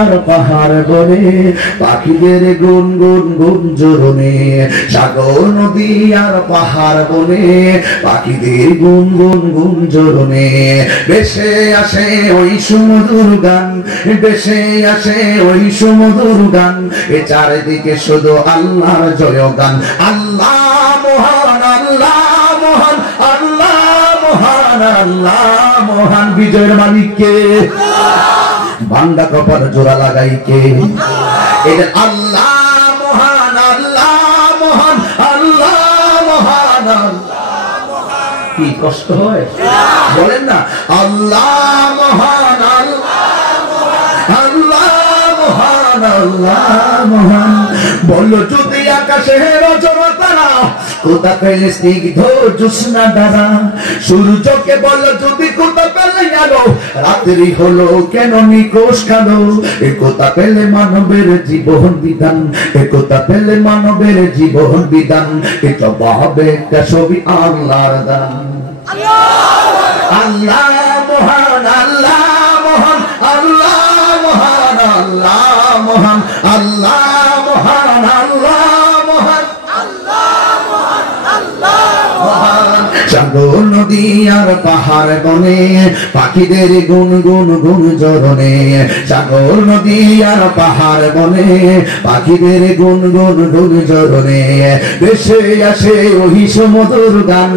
আর পাহাড় বনে পাখিদের গুন গুন গুঞ্জরণে, সাগর নদী আর পাহাড় বনে পাখিদের গুন গুন গুঞ্জরণে, ভেসে আসে ওই সুমধুর গান, ভেসে আসে ওই সুমধুর গান, এ চারিদিকে শুধু আল্লাহর জয়গান। আল্লাহ মহান, আল্লাহ মহান, আল্লাহ মহান, আল্লাহ মহান। বিজয়ের মালিককে ভাঙ্গা কপাল জোড়া লাগাইকে, এটা আল্লাহ মহান, আল্লাহ মহান, আল্লাহ মহান। কি কষ্ট হয় বলেন না, আল্লাহ মহান, আল্লাহ মহান, আল্লাহ মহান। বললো যদি আকাশের রজনীতারা, কোথা পেলে স্নিগ্ধ জ্যোৎস্না দ্বারা, সূর্যকে বললো যদি কোথা পেলে আলো, রাত্রি হলো কেন নিকোষ কালো, এ কোথা পেলে মানবের জীবন বিধান, এ কোথা পেলে মানবের জীবন বিধান, এটা হবে একটা ছবি আল্লাহর দান। আল্লাহ মহান, আল্লাহ মহান, আল্লাহ মহান, আল্লাহ মহান, আল্লাহ মহান, আল্লাহ মহান, আল্লাহ মহান, আল্লাহ মহান। সাগর নদী আর পাহাড় বনে পাখিদের গুন গুন গুঞ্জরণে, সাগর নদী আর পাহাড় বনে পাখিদের গুন গুন গুঞ্জরণে, ভেসে আসে ওই সুমধুর গান,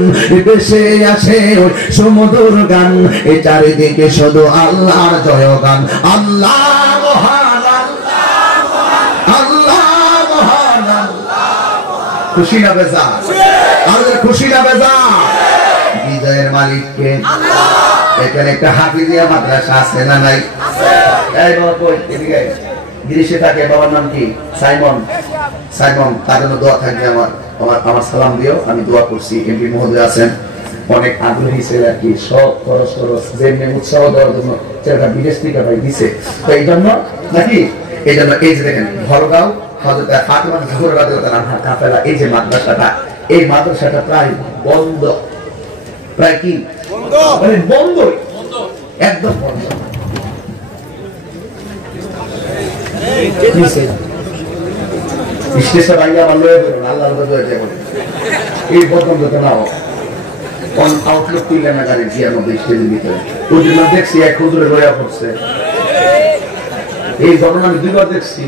ভেসে আসে ওই সুমধুর গান, এ চারিদিকে শুধু আল্লাহর জয়গান। আল্লাহ মহান, আল্লাহ মহান, খুশি না বেজা, আমাদের খুশি না বেজা। বিজয়ের মালিককে এখানে একটা হাফিজিয়া মাদ্রাসা আছে না নাই? এই বাবা কই এদিকে গ্রিসে থাকে, বাবার নাম কি? সাইমন। সাইমন, তার জন্য দোয়া থাকবে। আমার সালাম দিও, আমি দোয়া করছি। এমপি মহোদয় আছেন, অনেক আগ্রহী ছেলে আর কি, সব খরচ খরচ যেমনি উৎসাহ দেওয়ার জন্য ছেলেটা বিদেশ থেকে ভাই দিছে, তো এই জন্য নাকি, এই জন্য এই যে দেখেন ভরগাঁও হযরত ফাতেমা জোহরা রাদিয়াল্লাহু আনহা কাফেলা, এই যে মাদ্রাসাটা, এই মাদ্রাসাটা প্রায় বন্ধ, প্রায় কি বন্ধ, মানে বন্ধ, একদম বন্ধ। স্টেশন আইয়া ভালো হয়ে গেল, আল্লাহর বদলে যেমন এই বদল তো নাও অন আউটলুক তুলে না গাড়ি জিয়া মধ্যে স্টেজের ভিতরে ওই জন্য দেখছি এক হুজুরে রয়া পড়ছে। এই ঘটনা আমি দুইবার দেখছি,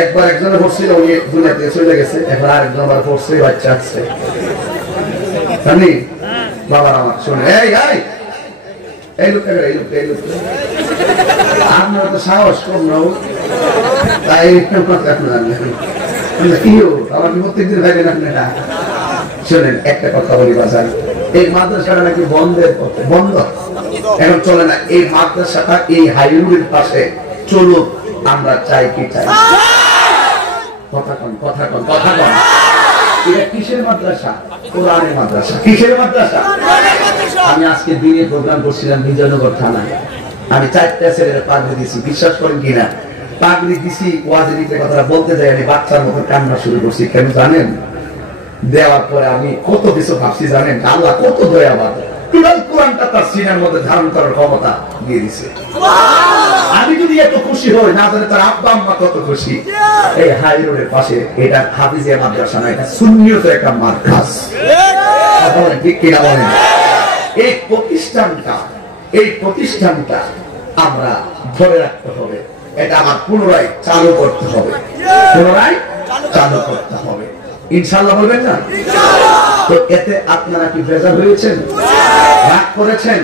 একবার একজনে পড়ছিল ওই দুনিয়াতে চলে গেছে, এখন আরেকজন আবার পড়ছে, বাচ্চা আসছে। জানি বাবার আমার শুনে এই এই এই লোক এই লোক এই লোক আপনার তো সাহস কম না, তাই কি আমার প্রত্যেকদিন ভাইবেন আপনারা। শোনেন একটা কথা বলি বাজার, এই মাদ্রাসাটা নাকি বন্ধের পথে, বন্ধ এখন চলে না। এই মাদ্রাসাটা এই হাইরোডের পাশে চলুক, আমরা চাই কি চাই? কথা কন, কথা কন, কথা কন। এটা কিসের মাদ্রাসা? কোরআনের মাদ্রাসা। কিসের মাদ্রাসা? আমি আজকে দিনে প্রোগ্রাম করছিলাম বিজয়নগর থানায়, আমি 4টা ছেলের পাগড়ি দিছি, বিশ্বাস করেন কিনা, পাগড়ি দিছি, ওয়াজের কথা বলতে যাই আমি বাচ্চার মতো কান্না শুরু করছি। কেন জানেন? দেওয়ার পরে আমি কত কিছু ভাবছি জানেন, আল্লাহ কত দয়াবান, টোটাল কোরআনটা তার সিনার মধ্যে ধারণ করার ক্ষমতা দিয়ে দিছে। আমি যদি এত খুশি হই, না জানে তার আব্বা আম্মা কত খুশি। এই হাই রোডের পাশে এটা হাফিজিয়া মাদ্রাসা না, এটা সুন্নিয়ত একটা মাদ্রাস। ঠিক কিনা বলেন? এই প্রতিষ্ঠানটা আমরা ধরে রাখতে হবে, এটা আমার পুনরায় চালু করতে হবে, পুনরায় চালু করতে হবে। ইনশাআল্লাহ বলবেন না? তো এতে আপনারা কি বেজার হয়েছেন, রাগ করেছেন?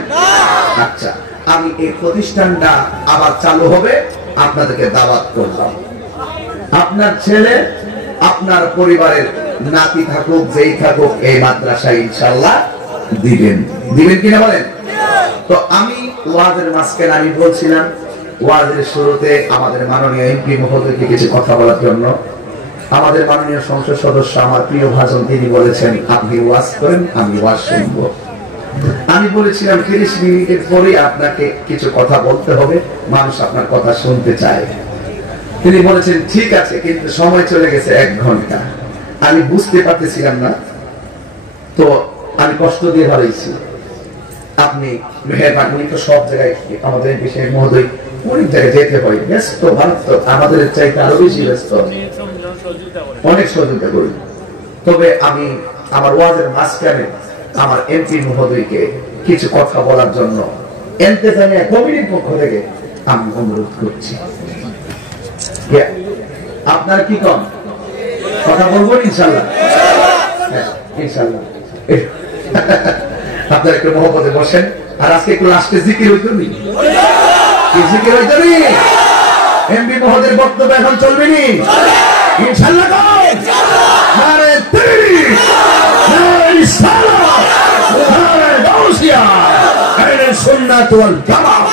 আচ্ছা, আমি এই প্রতিষ্ঠানটা আবার চালু হবে, আপনাদেরকে দাওয়াত করলাম। আপনার ছেলে, আপনার পরিবারের নাতি থাকুক, যেই থাকুক, এই মাদ্রাসায় ইনশাআল্লাহ দিবেন, দিবেন কিনা বলেন? তো আমি ওয়াজের মাঝখানে আমি বলছিলাম, ওয়াজের শুরুতে আমাদের মাননীয় এমপি মহোদয়কে কিছু কথা বলার জন্য আমাদের মাননীয় সংসদ সদস্য আমার প্রিয় ভাজন তিনি বলেছেন, আপনি ওয়াজ করেন, আমি ওয়াজ শুনব। আমি বলেছিলাম 30 মিনিটের পরে আপনাকে কিছু কথা বলতে হবে, মানুষ আপনার কথা শুনতে চায়। তিনি বলেছেন ঠিক আছে, কিন্তু সময় চলে গেছে 1 ঘন্টা। আমি বুঝতে পারতেছিলাম না, তো আমি কষ্ট দিয়ে হারাইছি। আপনি মেহেরবানি তো সব জায়গায় আমাদের বিশেষ মহোদয় অনেক জায়গায় যেতে হয়, ব্যস্ত ভারত আমাদের চাইতে আরো বেশি ব্যস্ত, অনেক সহযোগিতা করি। তবে আমি আমার ওয়াজের মাঝখানে আমার এমপি মহোদয়কে কিছু কথা বলার জন্য এন্তেজামিয়া কমিটির পক্ষ থেকে আমি অনুরোধ করছি। আপনার কি কম কথা বলবো? ইনশাল্লাহ, ইনশাল্লাহ। আপনার একটু মহব্বতে বসেন। আর আজকে একটু লাস্টে জিকির হইতো নি, জিকির হইতো নি, এমপি মহোদয়ের বক্তব্য এখন চলবে নি ইনশাল্লাহ। নারে তাকবীর, নারে রিসালাত, নারে গাউসিয়া, আহলে সুন্নাত ওয়াল জামাত।